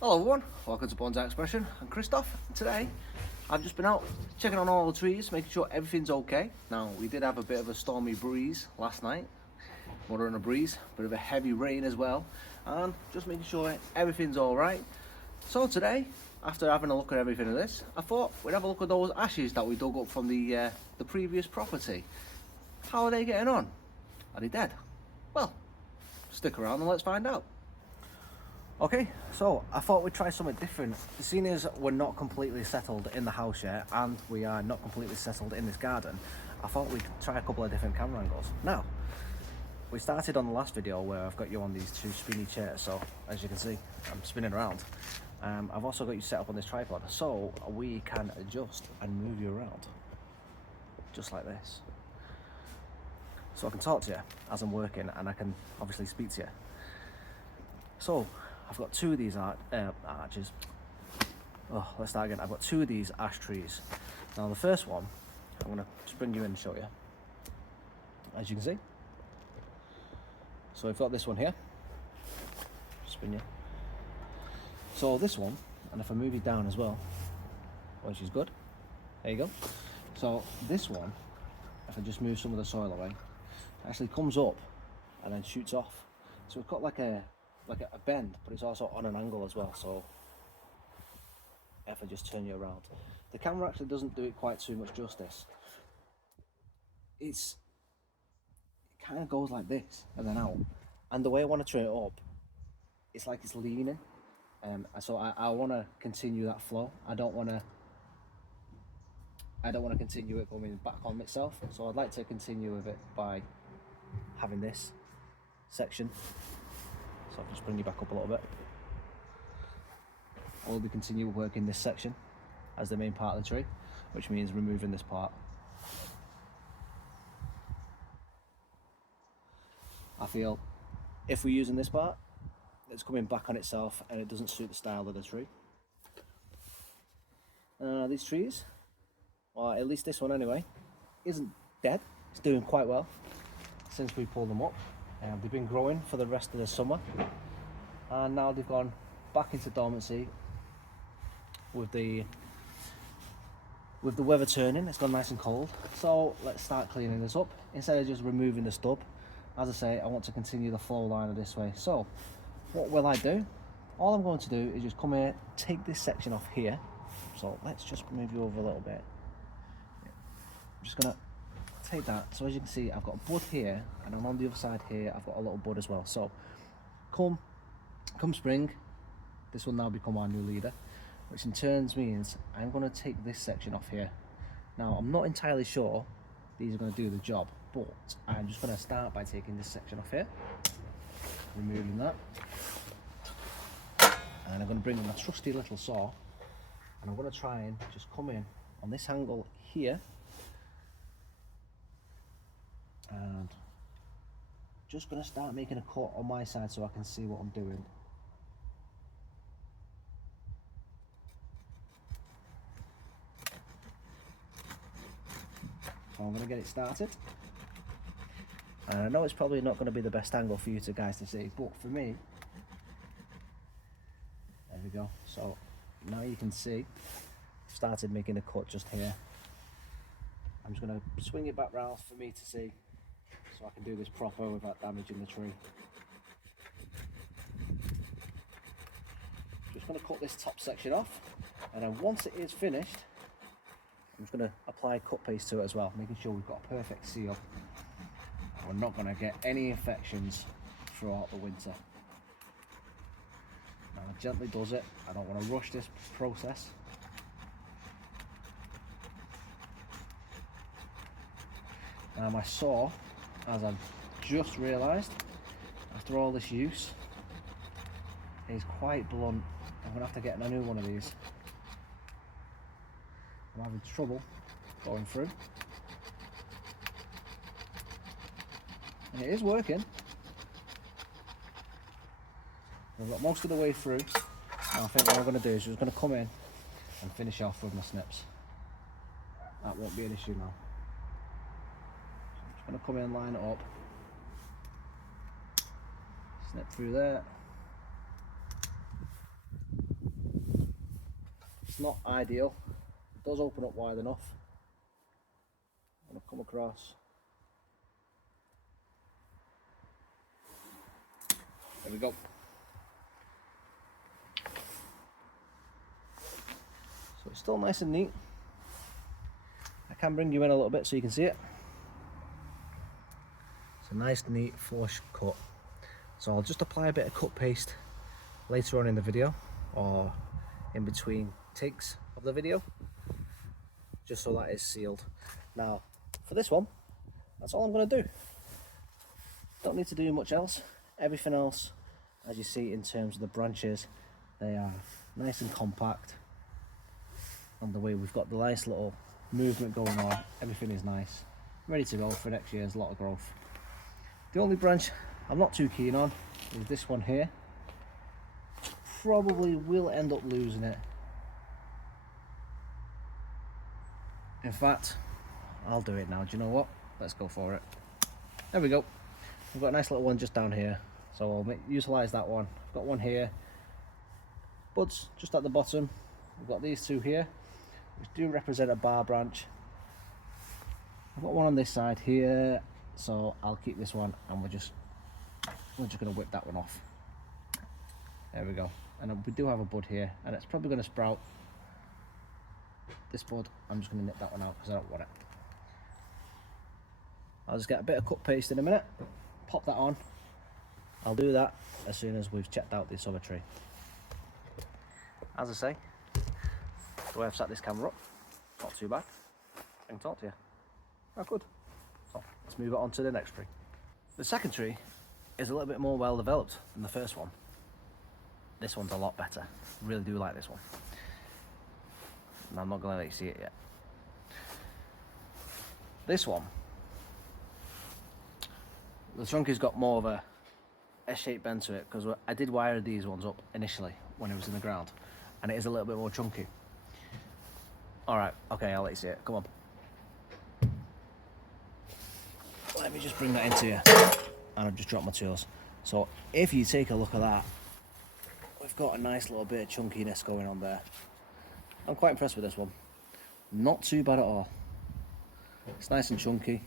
Hello everyone, welcome to Bonsai Expression. I'm Christoph, and today I've just been out checking on all the trees, making sure everything's okay. Now, we did have a bit of a stormy breeze last night, more than a breeze, bit of a heavy rain as well, and just making sure everything's alright. So today, after having a look at everything of this, I thought we'd have a look at those ashes that we dug up from the previous property. How are they getting on? Are they dead? Well, stick around and let's find out. Okay, so I thought we'd try something different. Seeing as we're not completely settled in the house yet, and we are not completely settled in this garden, I thought we'd try a couple of different camera angles. Now, we started on the last video where I've got you on these two spinny chairs, so as you can see, I'm spinning around. I've also got you set up on this tripod, so we can adjust and move you around, just like this. So I can talk to you as I'm working, and I can obviously speak to you. So, I've got two of these arches. Oh, let's start again. I've got two of these ash trees. Now the first one, I'm going to just bring you in and show you. As you can see. So I've got this one here. Spin you. So this one, and if I move it down as well, which is good. There you go. So this one, if I just move some of the soil away, actually comes up and then shoots off. So it's got like a bend, but it's also on an angle as well. So if I just turn you around, the camera actually doesn't do it quite too much justice. It kind of goes like this and then out, and the way I want to turn it up, it's like it's leaning. So I want to continue that flow. I don't want to continue it coming back on itself. So I'd like to continue with it by having this section. So I'll just bring you back up a little bit. We'll be continue working this section as the main part of the tree, which means removing this part. I feel if we're using this part, it's coming back on itself and it doesn't suit the style of the tree. These trees, or at least this one anyway, isn't dead. It's doing quite well since we pulled them up. They've been growing for the rest of the summer, and now they've gone back into dormancy with the weather turning. It's gone nice and cold, so let's start cleaning this up instead of just removing the stub. As I say, I want to continue the flow line of this way. So what will I do? All I'm going to do is just come here, take this section off here. So let's just move you over a little bit. I'm just gonna take that. So as you can see, I've got a bud here, and I'm on the other side here, I've got a little bud as well. So come spring, this will now become our new leader, which in turn means I'm going to take this section off here. Now I'm not entirely sure these are going to do the job, but I'm just going to start by taking this section off here, removing that, and I'm going to bring in my trusty little saw, and I'm going to try and just come in on this angle here, and just going to start making a cut on my side so I can see what I'm doing. So I'm going to get it started, and I know it's probably not going to be the best angle for you guys to see, but for me, there we go. So now you can see I've started making a cut just here. I'm just going to swing it back round for me to see, so I can do this proper without damaging the tree. Just going to cut this top section off, and then once it is finished, I'm just going to apply cut paste to it as well, making sure we've got a perfect seal. We're not going to get any infections throughout the winter. Now gently does it. I don't want to rush this process. Now my saw, as I've just realised, after all this use, is quite blunt. I'm going to have to get a new one of these. I'm having trouble going through. And it is working. We've got most of the way through. Now I think what I'm going to do is just going to come in and finish off with my snips. That won't be an issue now. So I'm just going to come in, line it up, snip through there, It's not ideal. It does open up wide enough. I'm going to come across. There we go. So it's still nice and neat. I can bring you in a little bit so you can see it. It's a nice, neat, flush cut. So I'll just apply a bit of cut paste later on in the video, or in between takes of the video, just so that is sealed. Now, for this one, that's all I'm going to do. Don't need to do much else. Everything else, as you see in terms of the branches, they are nice and compact. And the way we've got the nice little movement going on, everything is nice. Ready to go for next year's lot of growth. The only branch I'm not too keen on is this one here. Probably will end up losing it. In fact, I'll do it now. Do you know what? Let's go for it. There we go. We've got a nice little one just down here, so I'll utilise that one. I've got one here. Buds just at the bottom. We've got these two here, which do represent a bar branch. I've got one on this side here, so I'll keep this one, and we're just going to whip that one off. There we go. And we do have a bud here, and it's probably going to sprout. This bud, I'm just going to nip that one out because I don't want it. I'll just get a bit of cut paste in a minute, pop that on. I'll do that as soon as we've checked out this other tree. As I say, the way I've set this camera up, not too bad. I can talk to you. Oh, good. So let's move it on to the next tree. The second tree is a little bit more well developed than the first one. This one's a lot better. Really do like this one. And I'm not going to let you see it yet. This one, the trunk has got more of a S-shaped bend to it, because I did wire these ones up initially when it was in the ground, and it is a little bit more chunky. Alright, okay, I'll let you see it. Come on. Let me just bring that into you. And I've just dropped my tools. So if you take a look at that, we've got a nice little bit of chunkiness going on there. I'm quite impressed with this one. Not too bad at all. It's nice and chunky.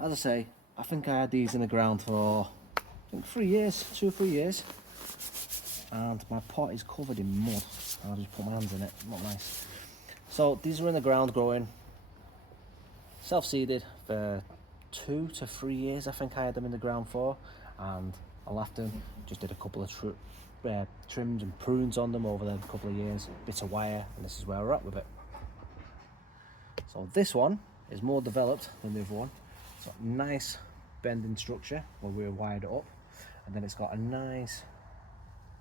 As I say, I think I had these in the ground for 3 years, 2 or 3 years. And my pot is covered in mud. I'll just put my hands in it, not nice. So these are in the ground growing. Self-seeded for 2 to 3 years, I think I had them in the ground for. And I left them, just did a couple of trims and prunes on them over the couple of years, bit of wire, and this is where we're at with it. So this one is more developed than the other one. It's got a nice bending structure where we're wired it up, and then it's got a nice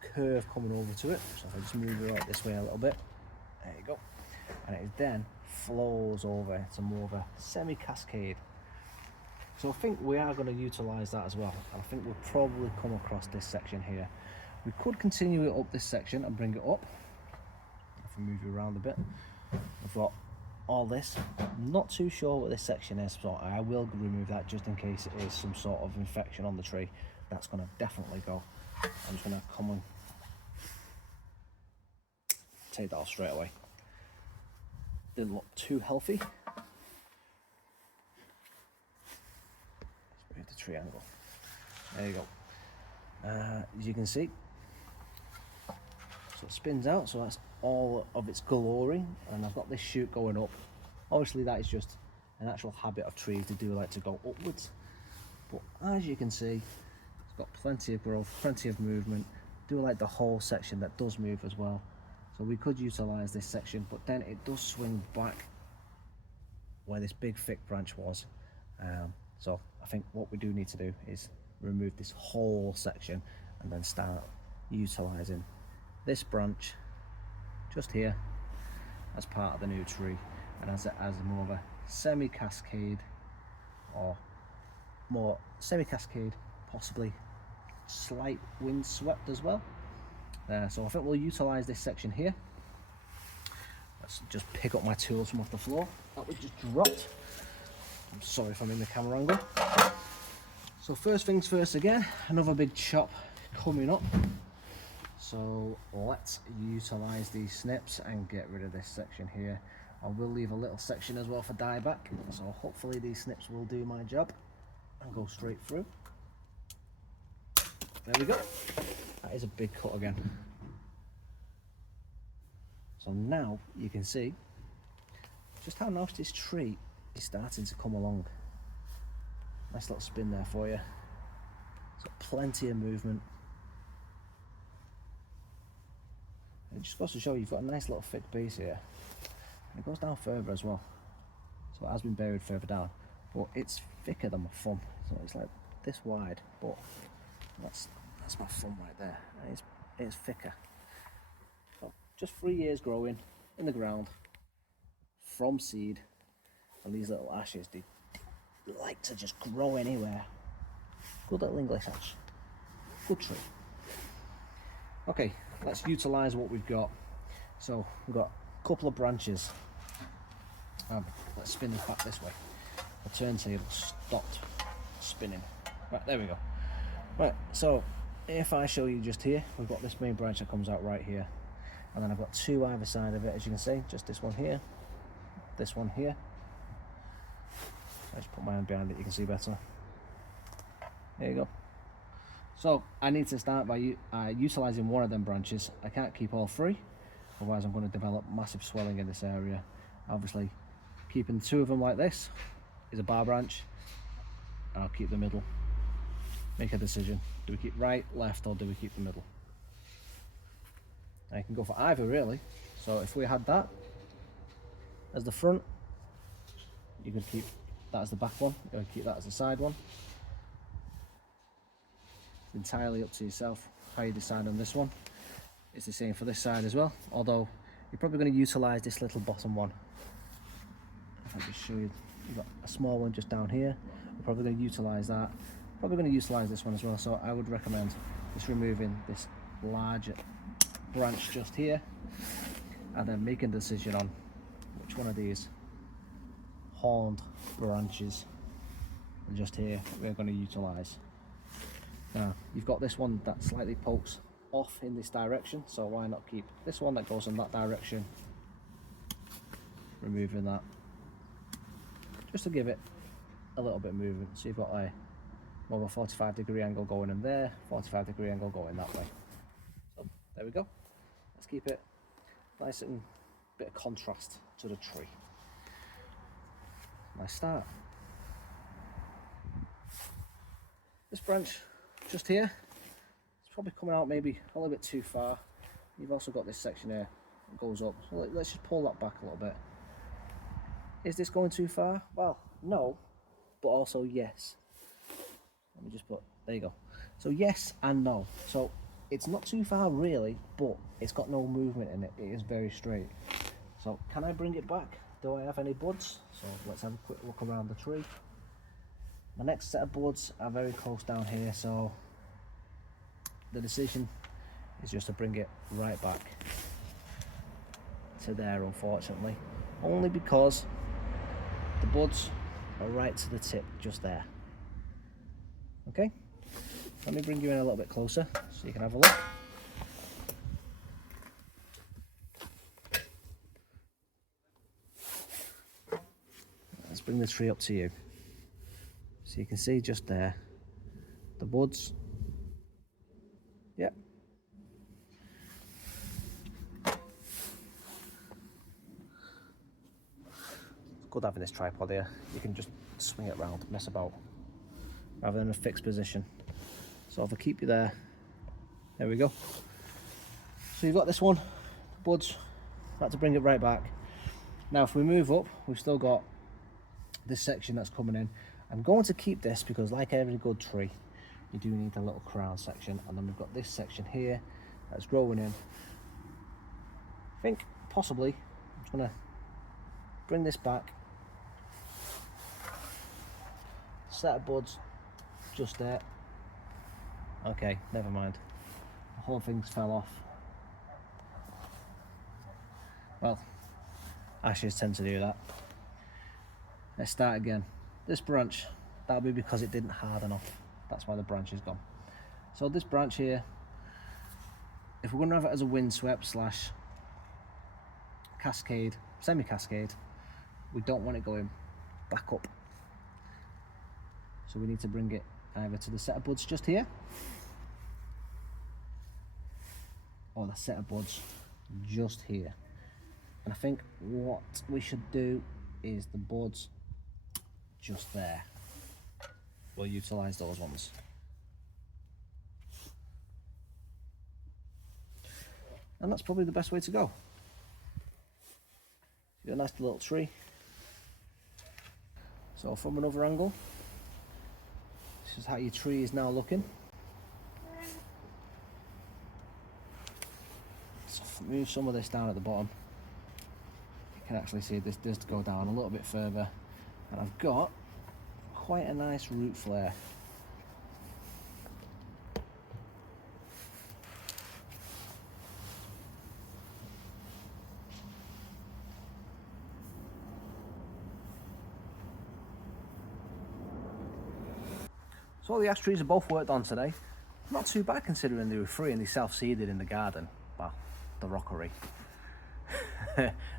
curve coming over to it. So if I just move it right this way a little bit, there you go, and it then flows over to more of a semi-cascade. So I think we are going to utilise that as well. I think we'll probably come across this section here. We could continue it up this section and bring it up. If we move you around a bit, we've got all this. I'm not too sure what this section is, so I will remove that just in case it is some sort of infection on the tree. That's going to definitely go. I'm just going to come and take that off straight away. Didn't look too healthy. Let's move the triangle. There you go. As you can see, so it spins out, so that's all of its glory, and I've got this shoot going up. Obviously that is just an actual habit of trees, they do like to go upwards, but as you can see, it's got plenty of growth, plenty of movement. Do like the whole section that does move as well, so we could utilize this section, but then it does swing back where this big thick branch was. So I think what we do need to do is remove this whole section and then start utilizing this branch just here as part of the new tree, and as more of a semi-cascade, or more semi-cascade, possibly slight wind swept as well. So I think we'll utilize this section here. Let's just pick up my tools from off the floor that we just dropped. I'm sorry if I'm in the camera angle. So first things first again, another big chop coming up. So let's utilize these snips and get rid of this section here. I will leave a little section as well for dieback, so hopefully these snips will do my job and go straight through. There we go. That is a big cut again. So now you can see just how nice this tree is starting to come along. Nice little spin there for you. It's got plenty of movement. And it just goes to show you've got a nice little thick base here. And it goes down further as well. So it has been buried further down. But it's thicker than my thumb. So it's like this wide, but that's my thumb right there. And it's thicker. So just 3 years growing in the ground from seed. And these little ashes, they like to just grow anywhere. Good little English ash. Good tree. Okay, let's utilise what we've got. So we've got a couple of branches. Let's spin this back this way. The turntable stopped spinning. Right, there we go. Right, so if I show you just here, we've got this main branch that comes out right here. And then I've got two either side of it, as you can see. Just this one here, this one here. I just put my hand behind it, you can see better. There you go. So I need to start by utilising one of them branches. I can't keep all three, otherwise I'm going to develop massive swelling in this area. Obviously, keeping two of them like this is a bar branch, and I'll keep the middle. Make a decision. Do we keep right, left, or do we keep the middle? I can go for either really. So if we had that as the front, you could keep that as the back one, you could keep that as the side one. It's entirely up to yourself how you decide on this one. It's the same for this side as well, although you're probably going to utilise this little bottom one. If I just show you, you've got a small one just down here. We're probably going to utilise that. Probably going to utilise this one as well, so I would recommend just removing this larger branch just here and then making a decision on which one of these horned branches and just here we're going to utilise. Now you've got this one that slightly pokes off in this direction, so why not keep this one that goes in that direction, removing that just to give it a little bit of movement. So you've got a more of a 45-degree angle going in there, 45-degree angle going that way. So there we go. Let's keep it nice and bit of contrast to the tree. Nice start. This branch just here, it's probably coming out maybe a little bit too far. You've also got this section here that goes up, so let's just pull that back a little bit. Is this going too far? Well, no, but also yes. Let me just put, there you go. So yes and no. So it's not too far really, but it's got no movement in it. It is very straight. So can I bring it back? Do I have any buds? So let's have a quick look around the tree. My next set of buds are very close down here, so the decision is just to bring it right back to there, unfortunately. Only because the buds are right to the tip, just there. Okay, let me bring you in a little bit closer so you can have a look. Let's bring the tree up to you. So you can see just there, the buds. Yep. It's good having this tripod here. You can just swing it around, mess about, rather than a fixed position. So if I keep you there we go. So you've got this one, buds, had to bring it right back. Now if we move up, we've still got this section that's coming in. I'm going to keep this because like every good tree, you do need a little crown section, and then we've got this section here that's growing in. I think possibly I'm just going to bring this back, set of buds just there. Okay, never mind, the whole thing's fell off. Well, ashes tend to do that. Let's start again. This branch, that'll be because it didn't harden off. That's why the branch is gone. So this branch here, if we're going to have it as a windswept slash cascade, semi-cascade, we don't want it going back up. So we need to bring it either to the set of buds just here, or the set of buds just here. And I think what we should do is the buds just there. We'll utilise those ones. And that's probably the best way to go. You got a nice little tree. So from another angle, this is how your tree is now looking. So move some of this down at the bottom. You can actually see this does go down a little bit further. And I've got quite a nice root flare. So all the ash trees are both worked on today. Not too bad considering they were free and they self-seeded in the garden. Well, the rockery.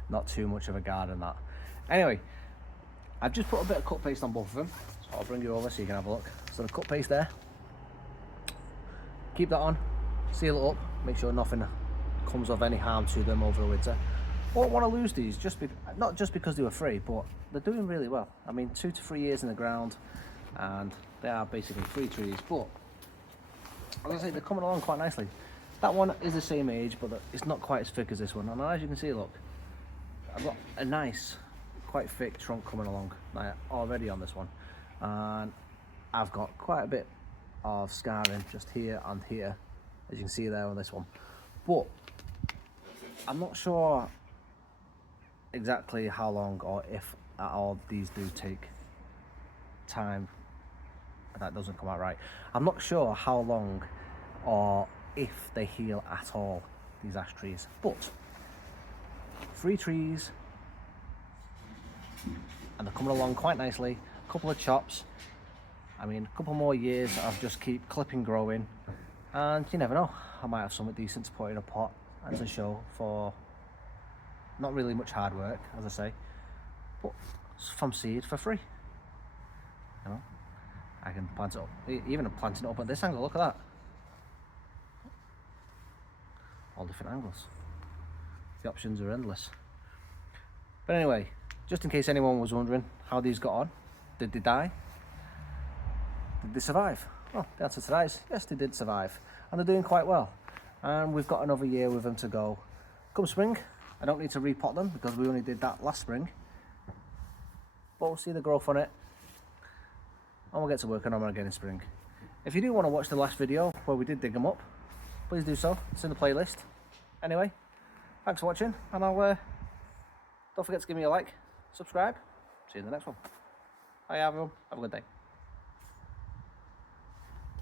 Not too much of a garden, that. Anyway, I've just put a bit of cut paste on both of them. So I'll bring you over so you can have a look. So the cut paste there. Keep that on, seal it up, make sure nothing comes of any harm to them over the winter. Won't want to lose these, not just because they were free, but they're doing really well. I mean, 2 to 3 years in the ground, and they are basically free trees, but as I say, they're coming along quite nicely. That one is the same age, but it's not quite as thick as this one. And as you can see, look, I've got a nice, quite thick trunk coming along already on this one. And I've got quite a bit of scarring just here and here, as you can see there on this one. But I'm not sure exactly how long, or if at all these do take time. That doesn't come out right. I'm not sure how long or if they heal at all, these ash trees. But 3 trees, and they're coming along quite nicely. A couple of chops. I mean, a couple more years of just keep clipping growing, and you never know, I might have something decent to put in a pot and to show for not really much hard work, as I say, but from seed for free. You know, I can plant it up, even planting it up at this angle. Look at that, all different angles. The options are endless. But anyway, just in case anyone was wondering how these got on, did they die? Did they survive? Well, the answer to that is yes, they did survive, and they're doing quite well. And we've got another year with them to go. Come spring, I don't need to repot them because we only did that last spring, but we'll see the growth on it, and we'll get to working on them again in spring. If you do want to watch the last video where we did dig them up, please do so. It's in the playlist. Anyway, thanks for watching, and don't forget to give me a like, subscribe. See you in the next one. Bye everyone, have a good day.